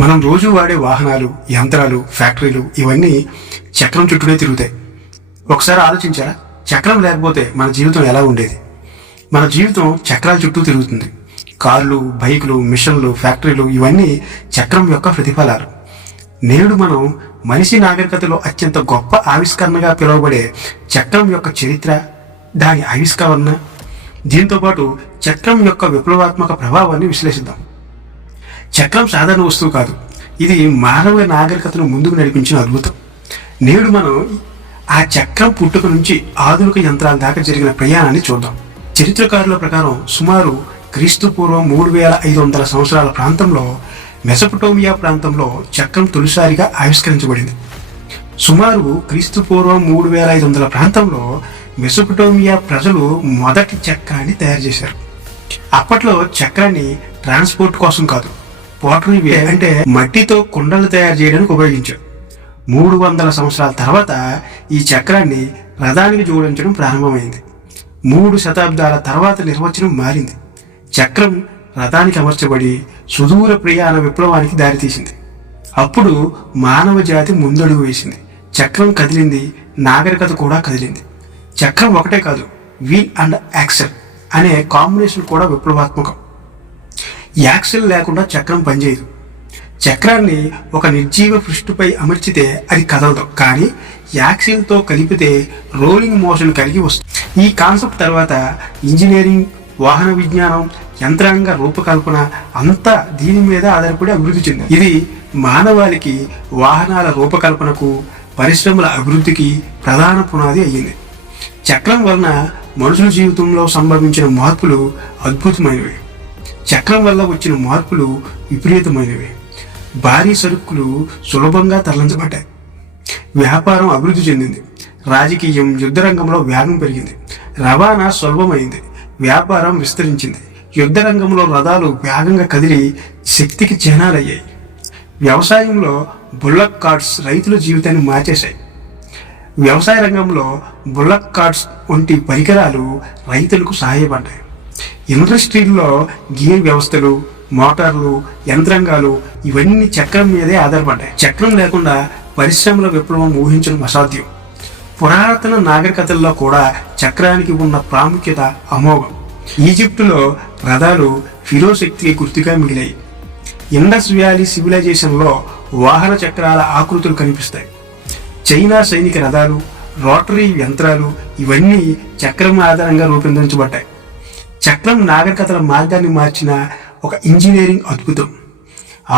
మనం రోజు వాడే వాహనాలు, యంత్రాలు, ఫ్యాక్టరీలు ఇవన్నీ చక్రం చుట్టూనే తిరుగుతాయి. ఒకసారి ఆలోచించారా? చక్రం లేకపోతే మన జీవితం ఎలా ఉండేది? మన జీవితం చక్రాల చుట్టూ తిరుగుతుంది. కార్లు, బైకులు, మిషన్లు, ఫ్యాక్టరీలు ఇవన్నీ చక్రం యొక్క ప్రతిఫలాలు. నేడు మనం మనిషి నాగరికతలో అత్యంత గొప్ప ఆవిష్కరణగా పిలువబడే చక్రం యొక్క చరిత్ర, దాని ఆవిష్కరణ, దీంతోపాటు చక్రం యొక్క విప్లవాత్మక ప్రభావాన్ని విశ్లేషిద్దాం. చక్రం సాధారణ వస్తువు కాదు. ఇది మానవ నాగరికతను ముందుకు నడిపించిన అద్భుతం. నేడు మనం ఆ చక్రం పుట్టుక నుంచి ఆధునిక యంత్రాల దాకా జరిగిన ప్రయాణాన్ని చూద్దాం. చరిత్రకారుల ప్రకారం సుమారు క్రీస్తు పూర్వం 3500 సంవత్సరాల ప్రాంతంలో మెసొపొటేమియా ప్రాంతంలో చక్రం తొలిసారిగా ఆవిష్కరించబడింది. సుమారు క్రీస్తు పూర్వం 3500 ప్రాంతంలో మెసొపొటేమియా ప్రజలు మొదటి చక్రాన్ని తయారు చేశారు. అప్పట్లో చక్రాన్ని ట్రాన్స్పోర్ట్ కోసం కాదు, పోటరీ అంటే మట్టితో కుండలు తయారు చేయడానికి ఉపయోగించారు. 300 సంవత్సరాల తర్వాత ఈ చక్రాన్ని రథానికి జోడించడం ప్రారంభమైంది. 3 శతాబ్దాల తర్వాత నిర్వచనం మారింది. చక్రం రథానికి అమర్చబడి సుదూర ప్రయాణ విప్లవానికి దారితీసింది. అప్పుడు మానవ జాతి ముందడుగు వేసింది. చక్రం కదిలింది, నాగరికత కూడా కదిలింది. చక్రం ఒకటే కాదు, వీల్ అండ్ యాక్సెల్ అనే కాంబినేషన్ కూడా విప్లవాత్మకం. యాక్సెల్ లేకుండా చక్రం పనిచేయదు. చక్రాన్ని ఒక నిర్జీవ పృష్ఠపై అమర్చితే అది కదలదు, కానీ యాక్సిల్తో కలిపితే రోలింగ్ మోషన్ కలిగి వస్తుంది. ఈ కాన్సెప్ట్ తర్వాత ఇంజనీరింగ్, వాహన విజ్ఞానం, యంత్రాంగ రూపకల్పన అంతా దీని మీద ఆధారపడి అభివృద్ధి చెందింది. ఇది మానవాళికి వాహనాల రూపకల్పనకు, పరిశ్రమల అభివృద్ధికి ప్రధాన పునాది అయ్యింది. చక్రం వలన మనుషుల జీవితంలో సంభవించిన మార్పులు అద్భుతమైనవి. చక్రం వల్ల వచ్చిన మార్పులు విపరీతమైనవి. భారీ సరుకులు సులభంగా తరలించబడ్డాయి. వ్యాపారం అభివృద్ధి చెందింది. రాజకీయం, యుద్ధ రంగంలో వేగం పెరిగింది. రవాణా సులభమైంది. వ్యాపారం విస్తరించింది. యుద్ధ రంగంలో రథాలు వేగంగా కదిలి శక్తికి చిహ్నాలయ్యాయి. వ్యవసాయంలో బుల్లక్ కార్ట్స్ రైతుల జీవితాన్ని మార్చేశాయి. వ్యవసాయ రంగంలో బుల్లక్ కార్ట్స్ వంటి పరికరాలు రైతులకు సహాయపడ్డాయి. ఇండస్ట్రీల్లో గేర్ వ్యవస్థలు, మోటార్లు, యంత్రాంగాలు ఇవన్నీ చక్రం మీదే ఆధారపడ్డాయి. చక్రం లేకుండా పరిశ్రమల విప్లవం ఊహించడం అసాధ్యం. పురాతన నాగరికతల్లో కూడా చక్రానికి ఉన్న ప్రాముఖ్యత అమోఘం. ఈజిప్టులో రథాలు ఫిరో శక్తికి గుర్తుగా మిగిలాయి. ఇండస్ వ్యాలీ సివిలైజేషన్లో వాహన చక్రాల ఆకృతులు కనిపిస్తాయి. చైనా సైనిక రథాలు, రోటరీ యంత్రాలు ఇవన్నీ చక్రం ఆధారంగా రూపొందించబడ్డాయి. చక్రం నాగరికతల మార్గాన్ని మార్చిన ఒక ఇంజనీరింగ్ అద్భుతం.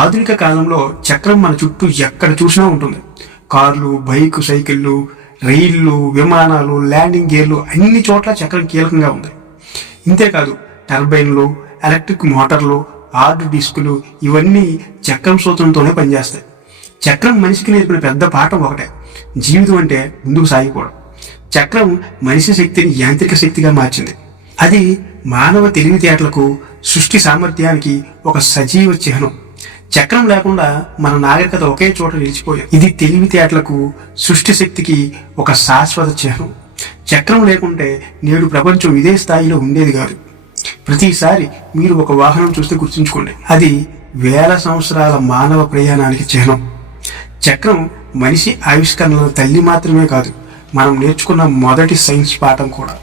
ఆధునిక కాలంలో చక్రం మన చుట్టూ ఎక్కడ చూసినా ఉంటుంది. కార్లు, బైకు, సైకిళ్ళు, రైళ్లు, విమానాలు, ల్యాండింగ్ గేర్లు అన్ని చోట్ల చక్రం కీలకంగా ఉంది. ఇంతేకాదు టర్బైన్లు, ఎలక్ట్రిక్ మోటార్లు, హార్డ్ డిస్కులు ఇవన్నీ చక్రం సూత్రంతోనే పనిచేస్తాయి. చక్రం మనిషికి నేర్పిన పెద్ద పాఠం ఒకటే, జీవితం అంటే ముందుకు సాగిపోవడం. చక్రం మనిషి శక్తిని యాంత్రిక శక్తిగా మార్చింది. అది మానవ తెలివితేటలకు, సృష్టి సామర్థ్యానికి ఒక సజీవ చిహ్నం. చక్రం లేకుండా మన నాగరికత ఒకే చోట నిలిచిపోయాయి. ఇది తెలివితేటలకు, సృష్టి శక్తికి ఒక శాశ్వత చిహ్నం. చక్రం లేకుంటే నేడు ప్రపంచం ఇదే స్థాయిలో ఉండేది కాదు. ప్రతిసారి మీరు ఒక వాహనం చూస్తే గుర్తుంచుకోండి, అది వేల సంవత్సరాల మానవ ప్రయాణానికి చిహ్నం. చక్రం మనిషి ఆవిష్కరణల తల్లి మాత్రమే కాదు, మనం నేర్చుకున్న మొదటి సైన్స్ పాఠం కూడా.